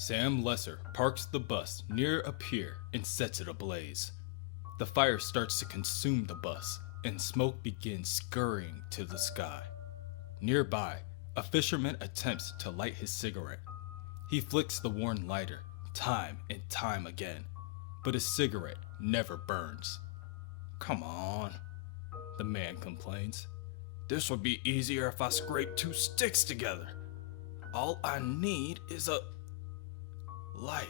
Sam Lesser parks the bus near a pier and sets it ablaze. The fire starts to consume the bus, and smoke begins scurrying to the sky. Nearby, a fisherman attempts to light his cigarette. He flicks the worn lighter time and time again, but his cigarette never burns. "Come on," the man complains. "This would be easier if I scraped two sticks together. All I need is a light."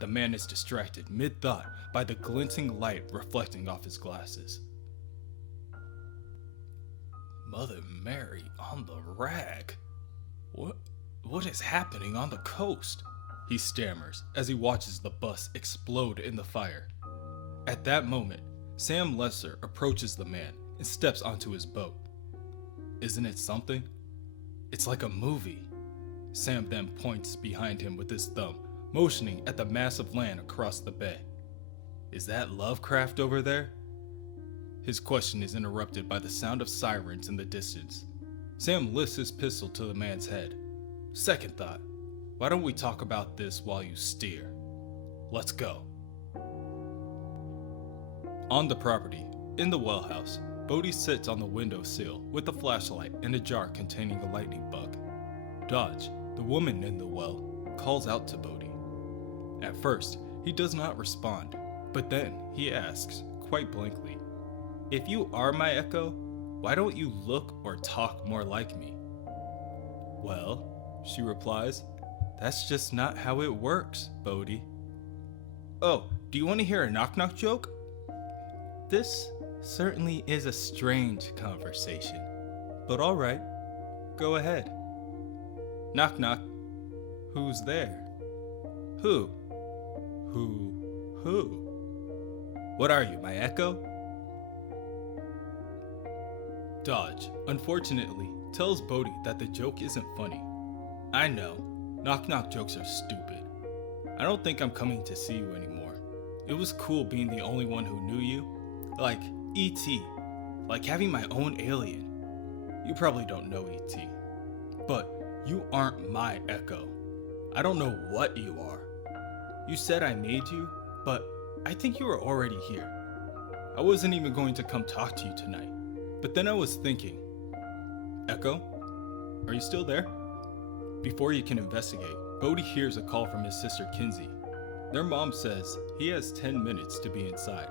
The man is distracted mid-thought by the glinting light reflecting off his glasses. Mother Mary on the rag. What is happening on the coast? He stammers as he watches the bus explode in the fire. At that moment, Sam Lesser approaches the man and steps onto his boat. Isn't it something? It's like a movie. Sam then points behind him with his thumb, motioning at the mass of land across the bay. Is that Lovecraft over there? His question is interrupted by the sound of sirens in the distance. Sam lifts his pistol to the man's head. Second thought, why don't we talk about this while you steer? Let's go. On the property, in the well house, Bodhi sits on the windowsill with a flashlight and a jar containing a lightning bug. Dodge, the woman in the well, calls out to Bodhi. At first, he does not respond, but then he asks, quite blankly, "If you are my echo, why don't you look or talk more like me?" "Well," she replies, "that's just not how it works, Bodhi." "Oh, do you want to hear a knock-knock joke?" This certainly is a strange conversation, but alright, go ahead. Knock knock. Who's there? Who? What are you, my echo? Dodge, unfortunately, tells Bodhi that the joke isn't funny. I know, knock-knock jokes are stupid. I don't think I'm coming to see you anymore. It was cool being the only one who knew you. Like E.T., like having my own alien. You probably don't know E.T., but you aren't my echo. I don't know what you are. You said I made you, but I think you were already here. I wasn't even going to come talk to you tonight, but then I was thinking, Echo, are you still there? Before you can investigate, Bodhi hears a call from his sister Kinsey. Their mom says he has 10 minutes to be inside.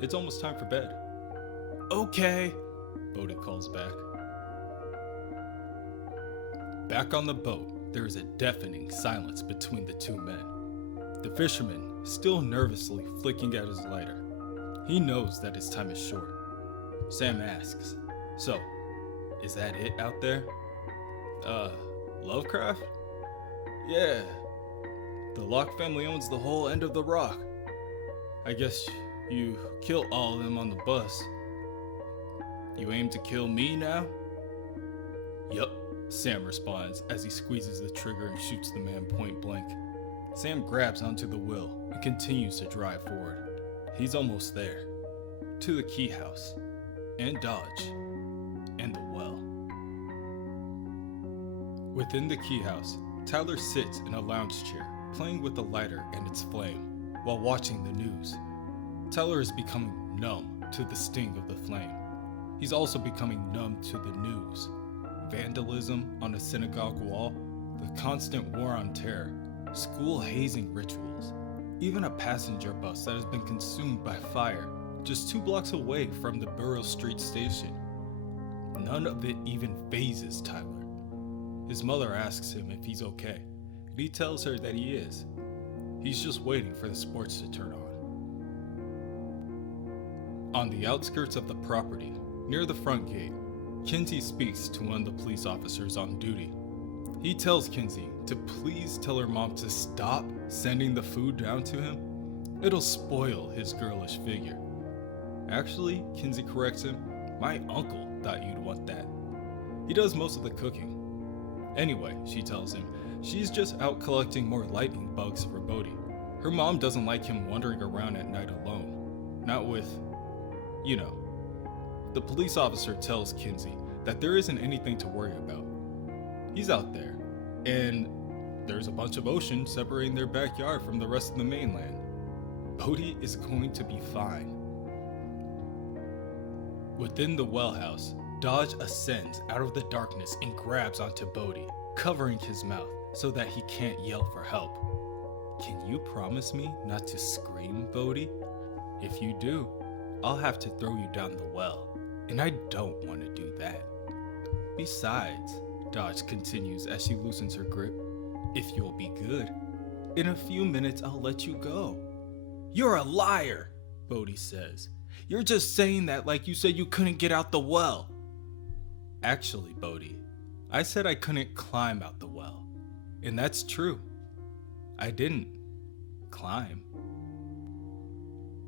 It's almost time for bed. Okay, Bodhi calls back. Back on the boat, there is a deafening silence between the two men. The fisherman, still nervously flicking at his lighter. He knows that his time is short. Sam asks, "So, is that it out there?" Lovecraft? Yeah. The Locke family owns the whole end of the rock. I guess you kill all of them on the bus. You aim to kill me now? Yup, Sam responds as he squeezes the trigger and shoots the man point blank. Sam grabs onto the wheel and continues to drive forward. He's almost there. To the Keyhouse. And Dodge. And the well. Within the Keyhouse, Tyler sits in a lounge chair, playing with the lighter and its flame, while watching the news. Tyler is becoming numb to the sting of the flame. He's also becoming numb to the news. Vandalism on a synagogue wall, the constant war on terror, school hazing rituals, even a passenger bus that has been consumed by fire just 2 blocks away from the Borough Street station. None of it even phases Tyler. His mother asks him if he's okay, and he tells her that he is. He's just waiting for the sports to turn on. On the outskirts of the property, near the front gate, Kinsey speaks to one of the police officers on duty. He tells Kinsey to please tell her mom to stop sending the food down to him. It'll spoil his girlish figure. Actually, Kinsey corrects him, my uncle thought you'd want that. He does most of the cooking. Anyway, she tells him, she's just out collecting more lightning bugs for Bodhi. Her mom doesn't like him wandering around at night alone. Not with, you know. The police officer tells Kinsey that there isn't anything to worry about. He's out there, and there's a bunch of ocean separating their backyard from the rest of the mainland. Bodhi is going to be fine. Within the well house, Dodge ascends out of the darkness and grabs onto Bodhi, covering his mouth so that he can't yell for help. Can you promise me not to scream, Bodhi? If you do, I'll have to throw you down the well, and I don't want to do that. Besides, Dodge continues as she loosens her grip, if you'll be good, in a few minutes I'll let you go. You're a liar, Bodhi says. You're just saying that like you said you couldn't get out the well. Actually, Bodhi, I said I couldn't climb out the well, and that's true. I didn't climb.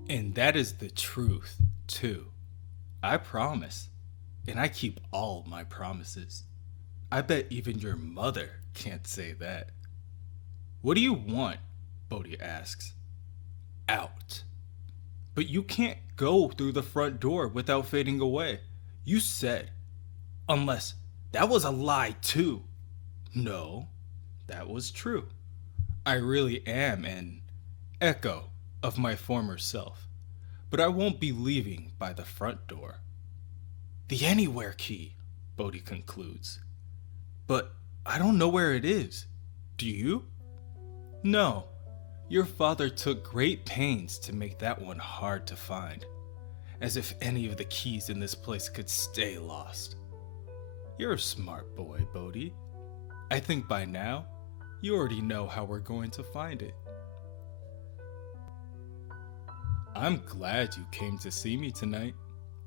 And that is the truth, too. I promise, and I keep all my promises. I bet even your mother can't say that. What do you want? Bodhi asks. Out. But you can't go through the front door without fading away. You said. Unless that was a lie too. No, that was true. I really am an echo of my former self, but I won't be leaving by the front door. The anywhere key, Bodhi concludes. But I don't know where it is. Do you? No, your father took great pains to make that one hard to find, as if any of the keys in this place could stay lost. You're a smart boy, Bodhi. I think by now, you already know how we're going to find it. I'm glad you came to see me tonight.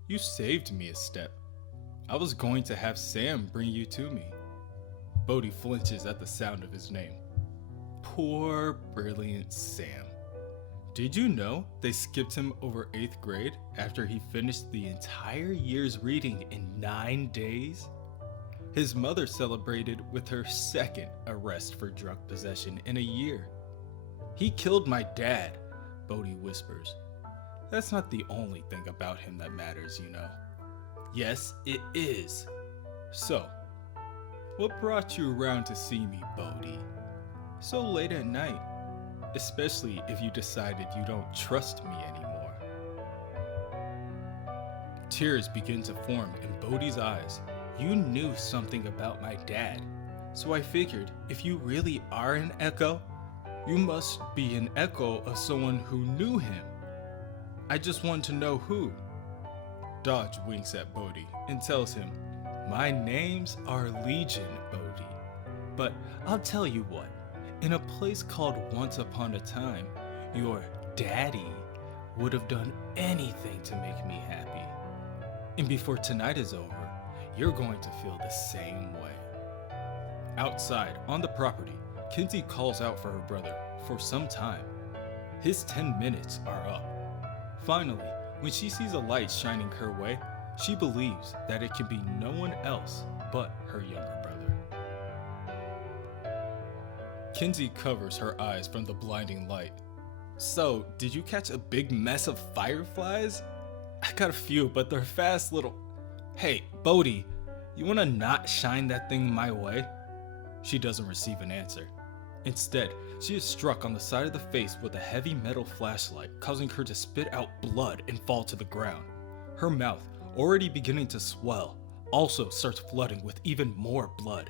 You saved me a step. I was going to have Sam bring you to me. Bodhi flinches at the sound of his name. Poor, brilliant Sam. Did you know they skipped him over 8th grade after he finished the entire year's reading in 9 days? His mother celebrated with her 2nd arrest for drug possession in a year. He killed my dad, Bodhi whispers. That's not the only thing about him that matters, you know. Yes, it is. So, what brought you around to see me, Bodhi? So late at night, especially if you decided you don't trust me anymore. Tears begin to form in Bodhi's eyes. You knew something about my dad, so I figured if you really are an echo, you must be an echo of someone who knew him. I just want to know who. Dodge winks at Bodhi and tells him, my names are Legion, Bodhi. But I'll tell you what, in a place called Once Upon a Time, your daddy would have done anything to make me happy. And before tonight is over, you're going to feel the same way. Outside, on the property, Kinsey calls out for her brother for some time. His 10 minutes are up. Finally, when she sees a light shining her way, she believes that it can be no one else but her younger brother. Kinsey covers her eyes from the blinding light. So, did you catch a big mess of fireflies? I got a few, but they're fast little... Hey, Bodhi, you wanna not shine that thing my way? She doesn't receive an answer. Instead, she is struck on the side of the face with a heavy metal flashlight, causing her to spit out blood and fall to the ground. Her mouth, already beginning to swell, also starts flooding with even more blood.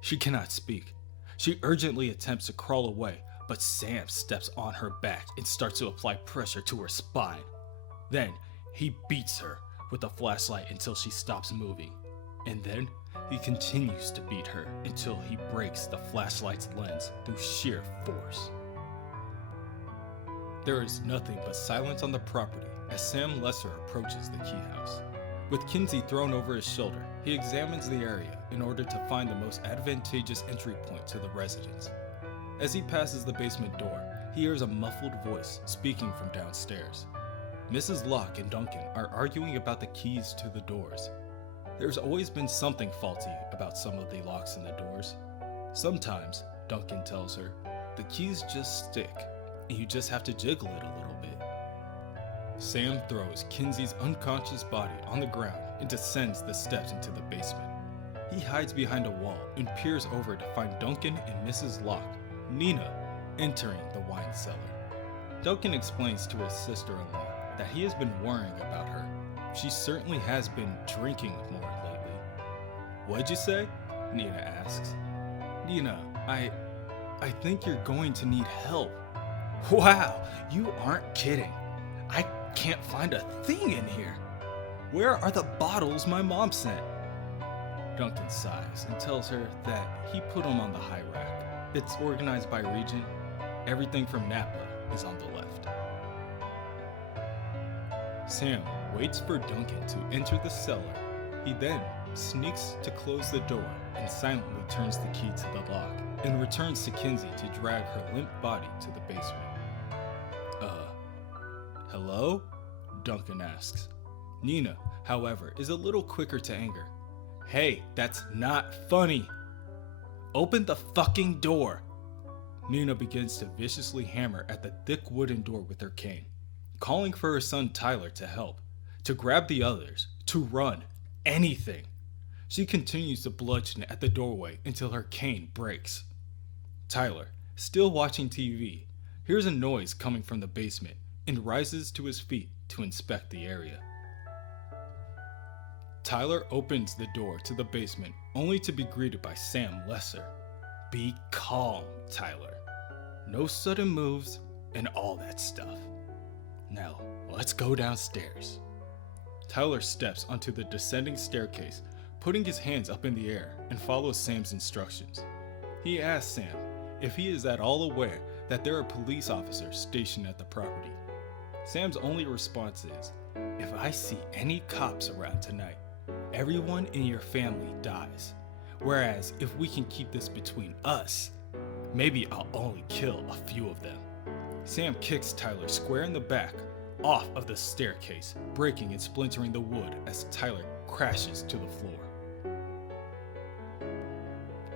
She cannot speak. She urgently attempts to crawl away, but Sam steps on her back and starts to apply pressure to her spine. Then, he beats her with the flashlight until she stops moving, and then he continues to beat her until he breaks the flashlight's lens through sheer force. There is nothing but silence on the property as Sam Lesser approaches the Keyhouse. With Kinsey thrown over his shoulder, he examines the area in order to find the most advantageous entry point to the residence. As he passes the basement door, he hears a muffled voice speaking from downstairs. Mrs. Locke and Duncan are arguing about the keys to the doors. There's always been something faulty about some of the locks in the doors. Sometimes, Duncan tells her, the keys just stick, and you just have to jiggle it a little bit. Sam throws Kinsey's unconscious body on the ground and descends the steps into the basement. He he hides behind a wall and peers over to find Duncan and Mrs. Locke, Nina, entering the wine cellar. Duncan explains to his sister-in-law that he has been worrying about her. She certainly has been drinking more lately. "What'd you say?" Nina asks. "Nina, I think you're going to need help." "Wow, you aren't kidding. I can't find a thing in here. Where are the bottles my mom sent?" Duncan sighs and tells her that he put them on the high rack. It's organized by region. Everything from Napa is on the left. Sam waits for Duncan to enter the cellar. He then sneaks to close the door and silently turns the key to the lock and returns to Kinsey to drag her limp body to the basement. Hello? Duncan asks. Nina, however, is a little quicker to anger. "Hey, that's not funny. Open the fucking door." Nina begins to viciously hammer at the thick wooden door with her cane, calling for her son Tyler to help, to grab the others, to run, anything. She continues to bludgeon at the doorway until her cane breaks. Tyler, still watching TV, hears a noise coming from the basement and rises to his feet to inspect the area. Tyler opens the door to the basement only to be greeted by Sam Lesser. "Be calm, Tyler. No sudden moves and all that stuff. Now, let's go downstairs." Tyler steps onto the descending staircase, putting his hands up in the air, and follows Sam's instructions. He asks Sam if he is at all aware that there are police officers stationed at the property. Sam's only response is, "If I see any cops around tonight, everyone in your family dies. Whereas if we can keep this between us, maybe I'll only kill a few of them." Sam kicks Tyler square in the back, off of the staircase, breaking and splintering the wood as Tyler crashes to the floor.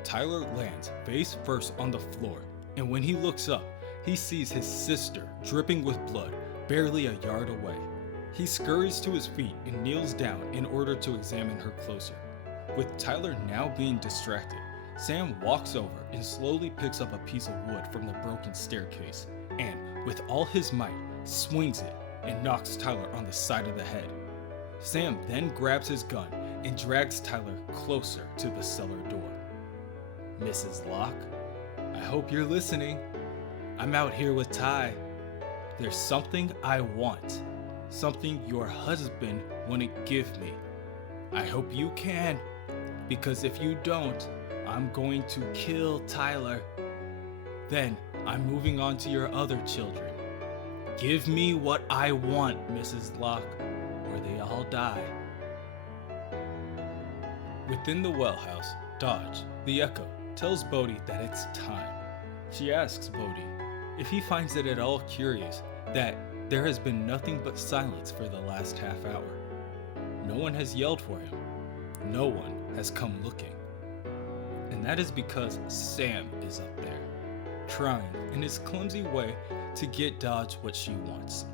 Tyler lands face first on the floor, and when he looks up, he sees his sister dripping with blood barely a yard away. He scurries to his feet and kneels down in order to examine her closer. With Tyler now being distracted, Sam walks over and slowly picks up a piece of wood from the broken staircase and, with all his might, swings it and knocks Tyler on the side of the head. Sam then grabs his gun and drags Tyler closer to the cellar door. "Mrs. Locke, I hope you're listening. I'm out here with Ty. There's something I want. Something your husband wouldn't give me. I hope you can, because if you don't, I'm going to kill Tyler. Then I'm moving on to your other children. Give me what I want, Mrs. Locke, or they all die." Within the well house, Dodge, the Echo, tells Bodhi that it's time. She asks Bodhi if he finds it at all curious that there has been nothing but silence for the last half hour. No one has yelled for him. No one has come looking. And that is because Sam is up there, trying in his clumsy way to get Dodge what she wants.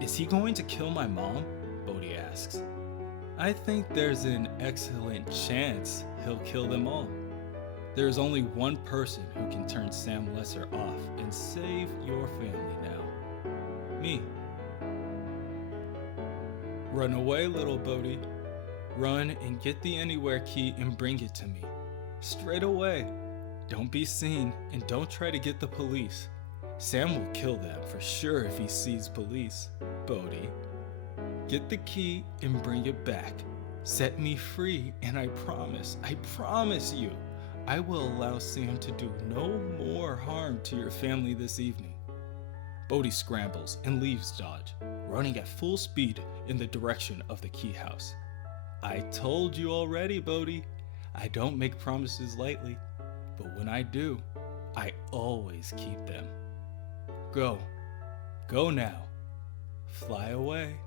"Is he going to kill my mom?" Bodhi asks. "I think there's an excellent chance he'll kill them all. There is only one person who can turn Sam Lesser off and save your family now. Me. Run away, little Bodhi. Run and get the anywhere key and bring it to me. Straight away. Don't be seen and don't try to get the police. Sam will kill them for sure if he sees police, Bodhi. Get the key and bring it back. Set me free and I promise you, I will allow Sam to do no more harm to your family this evening." Bodhi scrambles and leaves Dodge, running at full speed in the direction of the Keyhouse. "I told you already, Bodhi. I don't make promises lightly, but when I do, I always keep them. Go now. Fly away."